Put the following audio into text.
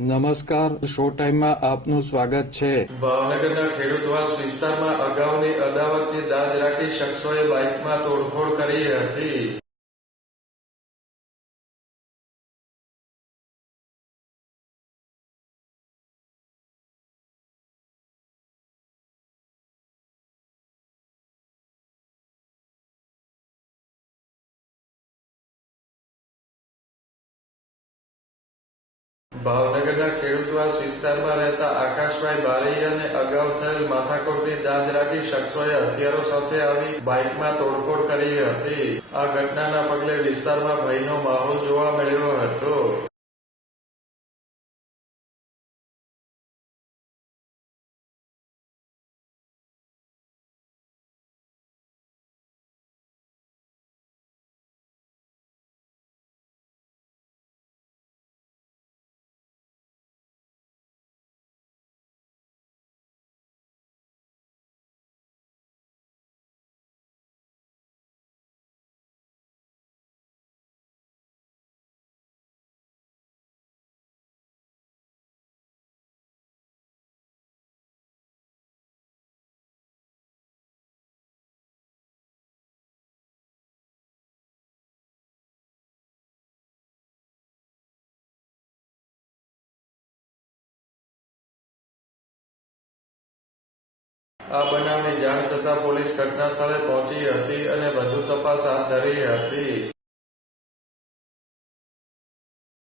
નમસ્કાર, શો ટાઈમમાં આપનું સ્વાગત છે. ભાવનગરના ખેડૂતવાસ વિસ્તારમાં અગાઉની અદાવતની દાજ રાખી શખ્સોએ બાઇકમાં તોડફોડ કરી હતી. ભાવનગરના ખેડૂતવાસ વિસ્તારમાં રહેતા આકાશભાઈ બારૈયાને અગાઉ થયેલ માથાકૂટની દાજ રાખી શખ્સોએ હથિયારો સાથે આવી બાઇકમાં તોડફોડ કરી હતી. આ ઘટનાના પગલે વિસ્તારમાં ભયનો માહોલ જોવા મળ્યો હતો. આ બનાવની જાણ થતાં પોલીસ ઘટના સ્થળે પહોંચી હતી અને વધુ તપાસ હાથ ધરી હતી.